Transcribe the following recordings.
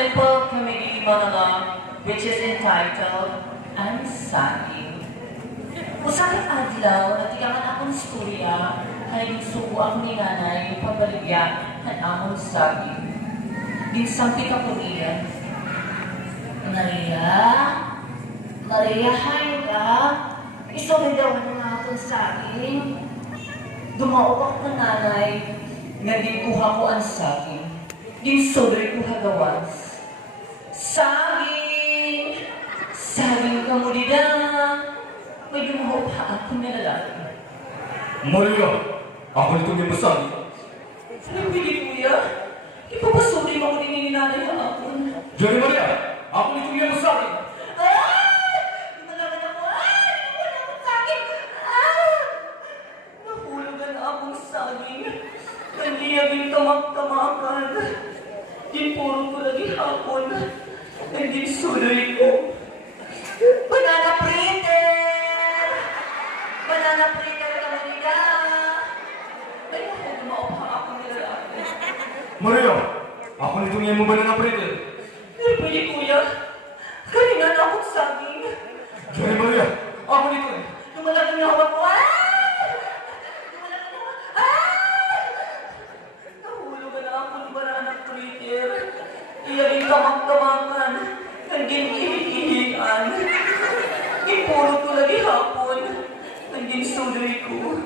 Simple comedy monologue which is entitled Ang Saging. Usahay adlaw na tiyangan akong istorya kay gisuko ako ni nanay pabaligya ng among saging. Ginsampi ka po niya. Maria, hay ka. Istorya daw ng akong saging. Dumao ako ng nanay nga ginkuha ko ang saging. Ginsodoy ko hagawas. Saging! Saging ka mo dida. May dumaho pa ako na lalaki. Maria, ako nito may masabi. Anong pili, kuya? Ipapasuloy mo ko din ni nanay na ako. Johnny Maria, ako nito may masabi. Di malaman ako. Di malaman ako saging. Nahulugan na akong saging. Hindi yaging tamak-tamakan. Puro ko lagi hapon. Hindi suloy ko. Banana printer! Banana printer ka mo nila. Ay, ako dumaupa ako nilalaki. Maria, ako nito may mo banana printer. Pero pwede kuya, kanina na akong saging. Johnny Maria, ako nito eh. Lumalaki na hawak ko. Lumalaki na hawak. Nahulugan na ako ng banana printer. Iyaging tamak-tamakan. Naging ihihihian. Ipuro ko lagi hapon. Naging suloy ko.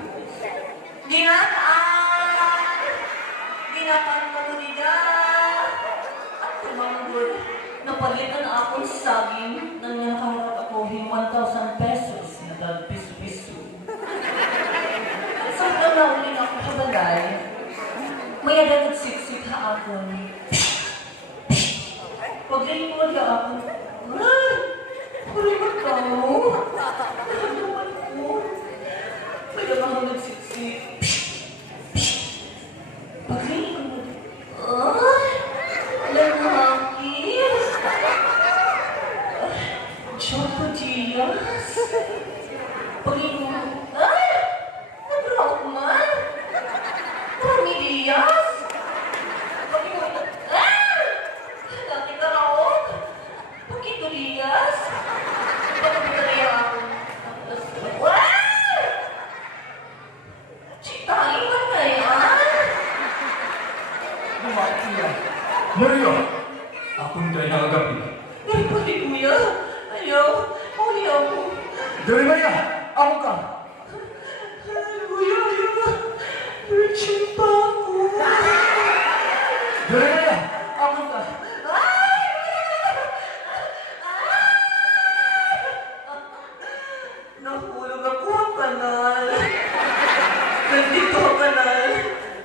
Ginapan ko nila. At tumanggol. Napalitan akong saging nang nakaharap ako hing 1,000 pesos na dal-piso-piso. Sa uling ako kabalay, may agad siksik ha akong. Pag-rin ko lagi ako, puri magkano? Nakaduman ko. May agad nagsiksik. Pag-rin ko lagi, lalaki. Choco Diaz. Pag-rin ko, nagraot man. Rami Diaz. Pag-rin ko, laki ka raot. Pag-ito Diaz. Pag-ito ako. Chitahin man na yan. Lumaki yan. Maria, ako nito ay nakagabi. Pero pwede kuya. Ayaw. Huli ako. Johnny Maria, ako ka. Kuya, ayaw. Virgin pa ako. Johnny Maria, ako ka. Nahulog ako ang kanal. Nandito ang kanal.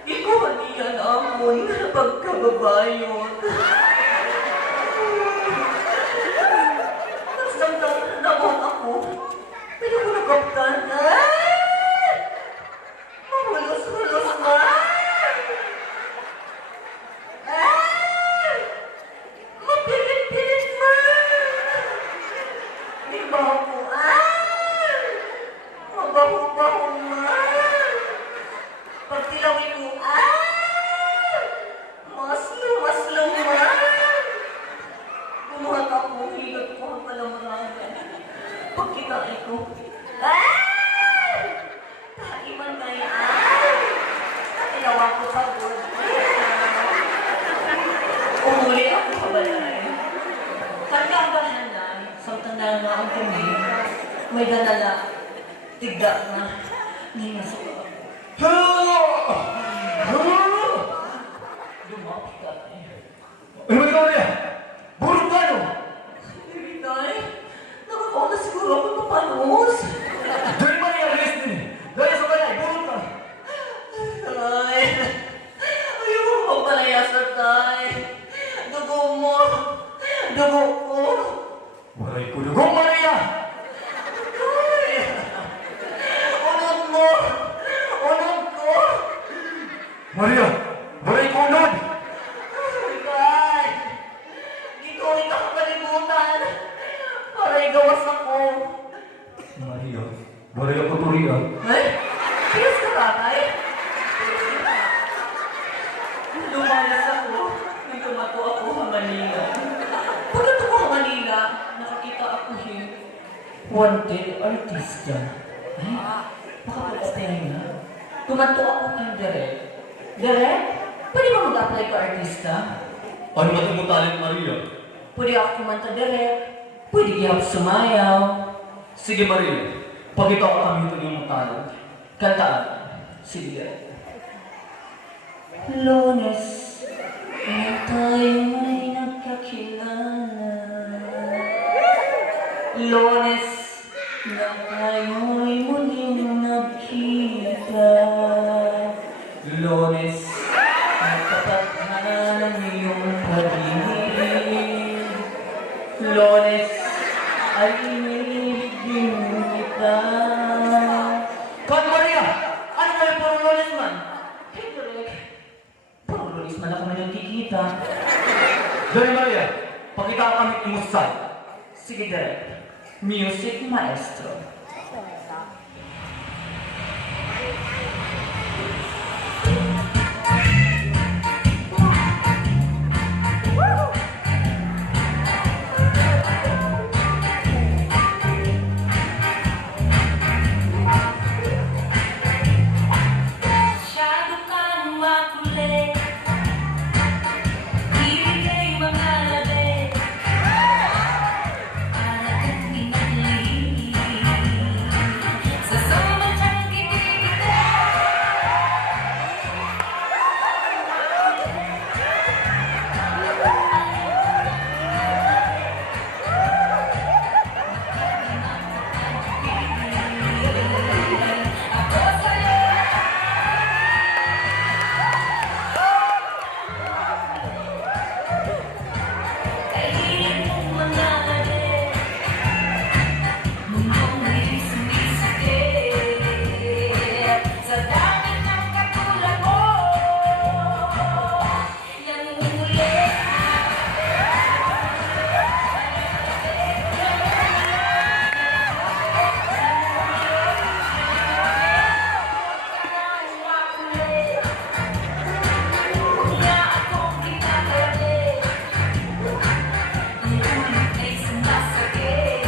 Ikuha niyan amon pagkababayot. Nagsandang naman ako. Pero ko nagkaptan. Mahulos-hulos na. Mapilit-pilit na. Di ba ako? Mabaho-baho na. Pagtilawin ko, maslo na. Bumuhat ako, higat ko ang palamaragan. Pagkitain ko, taiman na yan. Tinawa ko sa board. Umuli ako sa balay. Hanggang bahanan, samtang na ang tumi, may danala, tigda na, ninasok ako. Lumapit ka eh. Ano ba ikaw niya? Burong tayo! Tay, nakakaw na siguro ako papanos. Johnny Maria, bilis din. Dali sa balay, burong ka. Tay, ayaw mo magpalayasa, tay. Dugo mo. Dugo ko. Waray ko dugong Maria! Tay, unod mo. Unod ko. Maria, waray ko unod! Tay, wanted artista. Ay, makapag-apply na. Tumanto ako kang direct. Direct? Pwede ba mag-apply ka artista? Ano ba mo talent, Maria? Pwede ako kumanta direct. Pwede ako sumayaw. Sige, Maria. Pakita ko kami ito yung talent. Kantaan. Sige. Lunes, na tayo'y nagkakilala. Lunes, na tayo'y muling nagkita. Lunes, nagkataghanan iyong pag-ibig. Lunes, ay inibigin kita. Kan, Maria! Ano ba yung puro Lunes man? Kendrick, puro Lunes man ako na nagkikita. Dali, Maria. Pakita ko kami imusay. Sige, Derek. Music maestro. Masyado kang makulit, ibigay mga labi, para kang pinagli. Sa sumatang kinikita. Ako sa'yo. Kainin mong mga labi, mundong may sumisikip. Sa dami ng katulad mo, nangungulit. Ang makulit, huwag na akong kinakalit. Ang ulit ay sumasakit,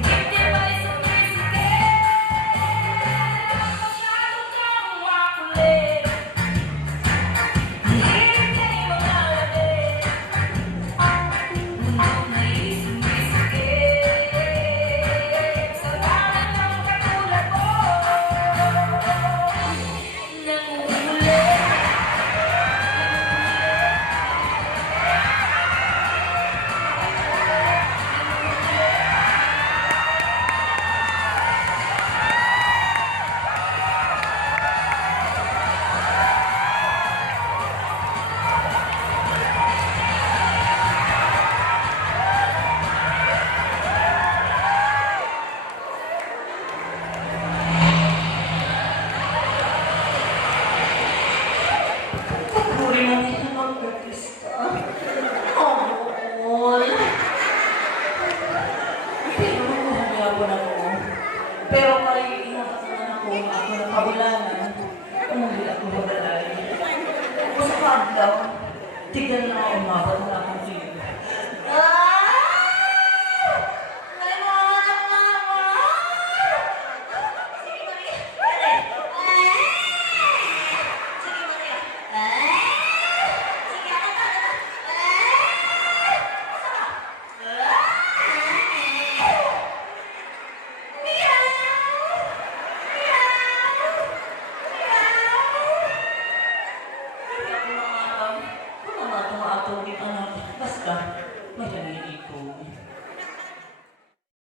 dibdib ay sumisikip. Masyado kang makulit, hilig ay mga labi, mundong ay sumisikip. Sa lahat ng katulad mo, nangungulit. Pagpuri mo nila ng artista. Oh, pero humihapon ako. Pero kayo inabatan ako ng kabilangan. Hindi ako mabalay. Kung sa paglaw, tignan na umabot na akong